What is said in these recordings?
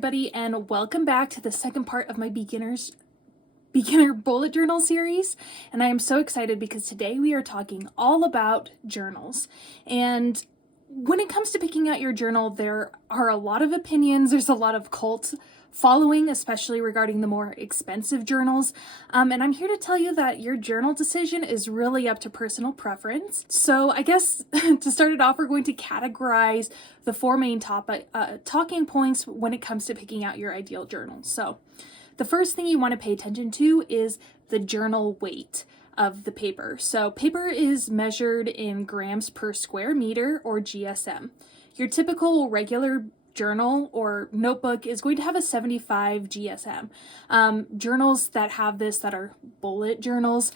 everybody, and welcome back to the second part of my beginner bullet journal series. And I am so excited because today we are talking all about journals. And when it comes to picking out your journal, there are a lot of opinions. There's a lot of cult following, especially regarding the more expensive journals. And I'm here to tell you that your journal decision is really up to personal preference. So I guess to start it off, we're going to categorize the four main talking points when it comes to picking out your ideal journal. So the first thing you want to pay attention to is the journal weight of the paper. So paper is measured in grams per square meter, or GSM. Your typical regular journal or notebook is going to have a 75 GSM. Journals that have this, that are bullet journals,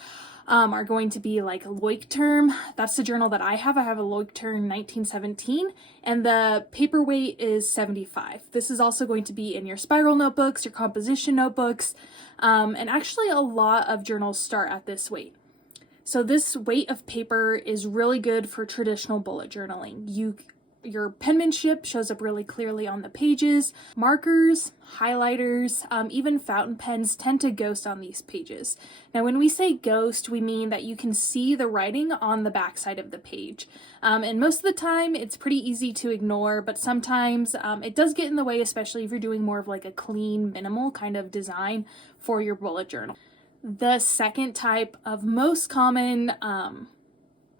are going to be like Leuchtturm. That's the journal that I have. I have a Leuchtturm 1917, and the paper weight is 75. This is also going to be in your spiral notebooks, your composition notebooks, and actually a lot of journals start at this weight. So this weight of paper is really good for traditional bullet journaling. Your penmanship shows up really clearly on the pages. Markers, highlighters, even fountain pens tend to ghost on these pages. Now, when we say ghost, we mean that you can see the writing on the backside of the page. And most of the time, it's pretty easy to ignore, but sometimes it does get in the way, especially if you're doing more of like a clean, minimal kind of design for your bullet journal. The second type of most common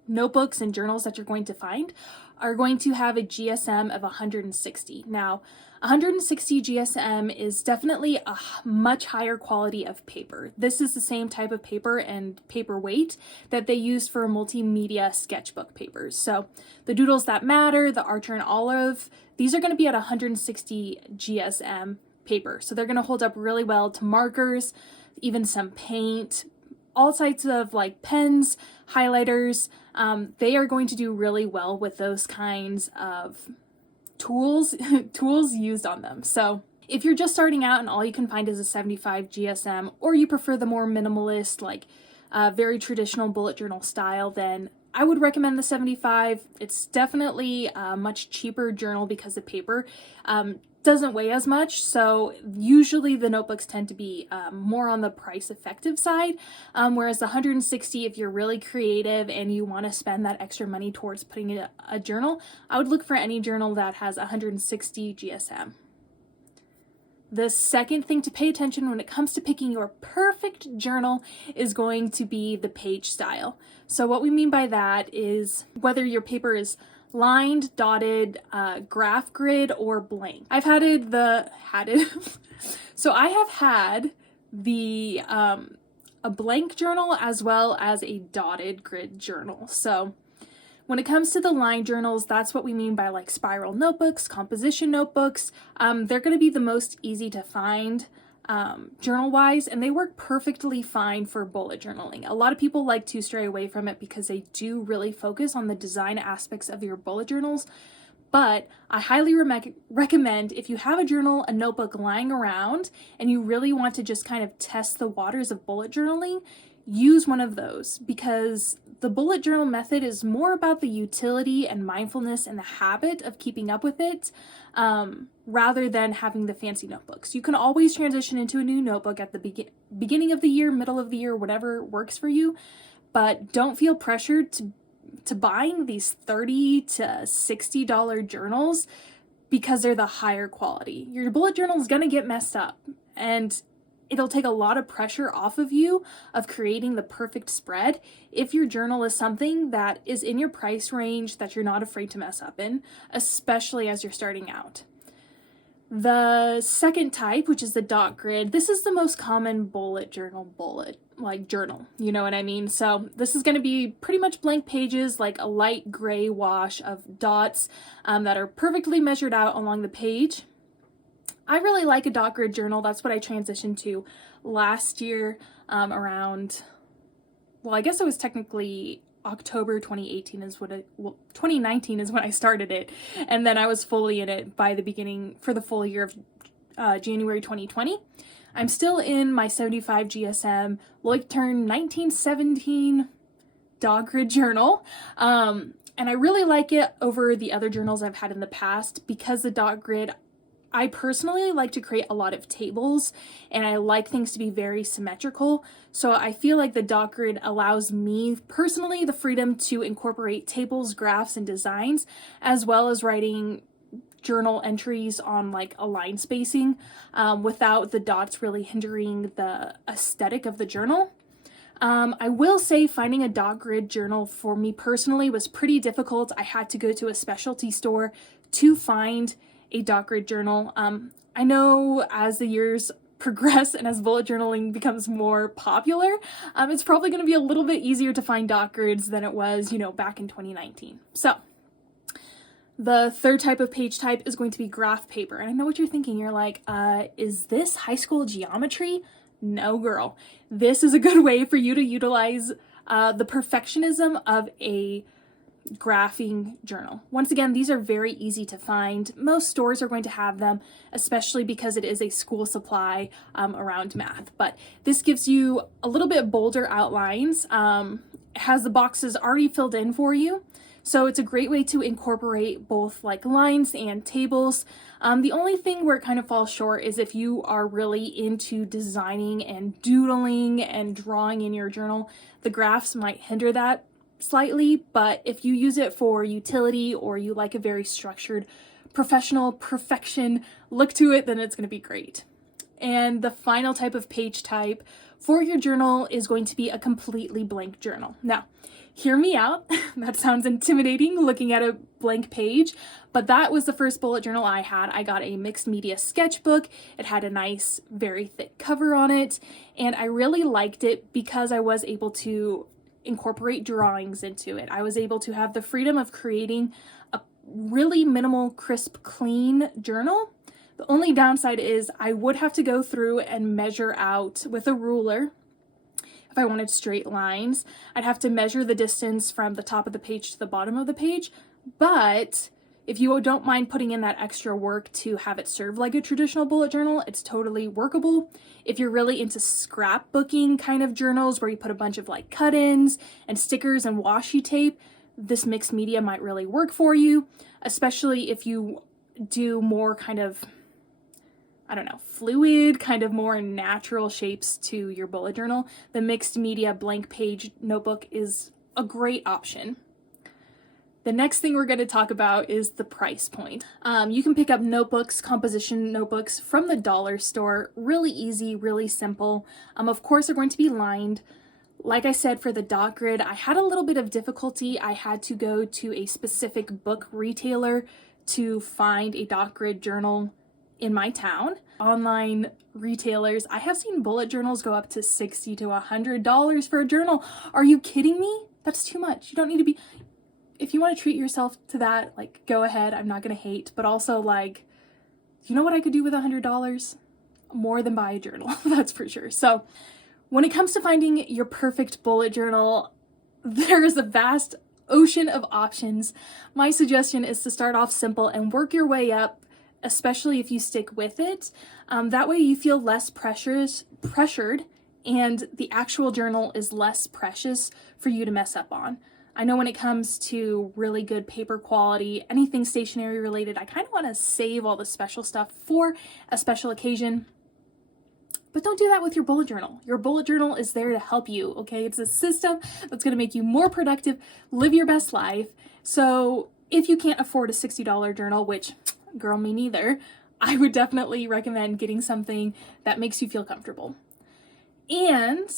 notebooks and journals that you're going to find are going to have a GSM of 160. Now, 160 GSM is definitely a much higher quality of paper. This is the same type of paper and paper weight that they use for multimedia sketchbook papers. So the Doodles That Matter, the Archer and Olive, these are going to be at 160 GSM paper. So they're going to hold up really well to markers, even some paint, all types of like pens, highlighters. They are going to do really well with those kinds of tools used on them. So if you're just starting out and all you can find is a 75 GSM, or you prefer the more minimalist, like very traditional bullet journal style, then I would recommend the 75. It's definitely a much cheaper journal because the paper doesn't weigh as much, so usually the notebooks tend to be more on the price effective side, whereas the 160, if you're really creative and you want to spend that extra money towards putting in a journal, I would look for any journal that has 160 GSM. The second thing to pay attention when it comes to picking your perfect journal is going to be the page style. So what we mean by that is whether your paper is lined, dotted, graph grid, or blank. So I have had the a blank journal as well as a dotted grid journal. So when it comes to the line journals, that's what we mean by like spiral notebooks, composition notebooks. They're going to be the most easy to find journal-wise, and they work perfectly fine for bullet journaling. A lot of people like to stray away from it because they do really focus on the design aspects of your bullet journals, but I highly recommend, if you have a journal, a notebook lying around, and you really want to just kind of test the waters of bullet journaling, use one of those, because the bullet journal method is more about the utility and mindfulness and the habit of keeping up with it, rather than having the fancy notebooks. You can always transition into a new notebook at the beginning of the year, middle of the year, whatever works for you, but don't feel pressured to buying these $30 to $60 journals because they're the higher quality. Your bullet journal is going to get messed up, and it'll take a lot of pressure off of you of creating the perfect spread if your journal is something that is in your price range that you're not afraid to mess up in, especially as you're starting out. The second type, which is the dot grid, this is the most common bullet journal, you know what I mean? So this is going to be pretty much blank pages, like a light gray wash of dots that are perfectly measured out along the page. I really like a dot grid journal. That's what I transitioned to last year around, well, I guess it was technically October 2019 is when I started it, and then I was fully in it for the full year of January 2020. I'm still in my 75 GSM Leuchtturm 1917 dot grid journal, and I really like it over the other journals I've had in the past because the dot grid, I personally like to create a lot of tables, and I like things to be very symmetrical. So I feel like the dot grid allows me personally the freedom to incorporate tables, graphs, and designs, as well as writing journal entries on like a line spacing without the dots really hindering the aesthetic of the journal. I will say finding a dot grid journal for me personally was pretty difficult. I had to go to a specialty store to find a dot grid journal. I know as the years progress and as bullet journaling becomes more popular, it's probably going to be a little bit easier to find dot grids than it was, back in 2019. So the third type of page type is going to be graph paper. And I know what you're thinking. You're like, is this high school geometry? No, girl. This is a good way for you to utilize the perfectionism of a graphing journal. Once again, these are very easy to find. Most stores are going to have them, especially because it is a school supply around math. But this gives you a little bit bolder outlines. It has the boxes already filled in for you. So it's a great way to incorporate both like lines and tables. The only thing where it kind of falls short is if you are really into designing and doodling and drawing in your journal, the graphs might hinder that slightly, but if you use it for utility or you like a very structured, professional, perfection look to it, then it's going to be great. And the final type of page type for your journal is going to be a completely blank journal. Now, hear me out. That sounds intimidating looking at a blank page, but that was the first bullet journal I had. I got a mixed media sketchbook. It had a nice, very thick cover on it, and I really liked it because I was able to incorporate drawings into it. I was able to have the freedom of creating a really minimal, crisp, clean journal. The only downside is I would have to go through and measure out with a ruler. If I wanted straight lines, I'd have to measure the distance from the top of the page to the bottom of the page. But if you don't mind putting in that extra work to have it serve like a traditional bullet journal, it's totally workable. If you're really into scrapbooking kind of journals where you put a bunch of like cut-ins and stickers and washi tape, this mixed media might really work for you, especially if you do more kind of, fluid, kind of more natural shapes to your bullet journal. The mixed media blank page notebook is a great option. The next thing we're going to talk about is the price point. You can pick up notebooks, composition notebooks from the dollar store. Really easy, really simple. Of course, they're going to be lined. Like I said, for the dot grid, I had a little bit of difficulty. I had to go to a specific book retailer to find a dot grid journal in my town. Online retailers, I have seen bullet journals go up to $60 to $100 for a journal. Are you kidding me? That's too much. You don't need to be... If you want to treat yourself to that, like, go ahead. I'm not going to hate. But also, like, you know what I could do with $100? More than buy a journal. That's for sure. So when it comes to finding your perfect bullet journal, there is a vast ocean of options. My suggestion is to start off simple and work your way up, especially if you stick with it. That way you feel less pressured, and the actual journal is less precious for you to mess up on. I know when it comes to really good paper quality, anything stationery related, I kind of want to save all the special stuff for a special occasion. But don't do that with your bullet journal. Your bullet journal is there to help you, okay? It's a system that's going to make you more productive, live your best life. So if you can't afford a $60 journal, which, girl, me neither, I would definitely recommend getting something that makes you feel comfortable. And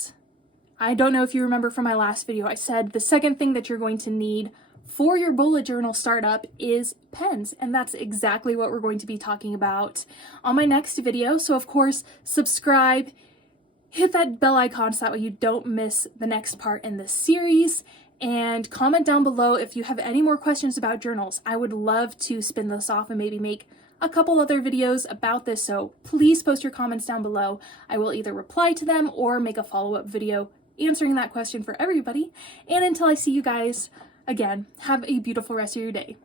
I don't know if you remember from my last video, I said the second thing that you're going to need for your bullet journal startup is pens, and that's exactly what we're going to be talking about on my next video. So of course, subscribe, hit that bell icon so that way you don't miss the next part in this series, and comment down below if you have any more questions about journals. I would love to spin this off and maybe make a couple other videos about this, so please post your comments down below. I will either reply to them or make a follow-up video answering that question for everybody. And until I see you guys again, have a beautiful rest of your day.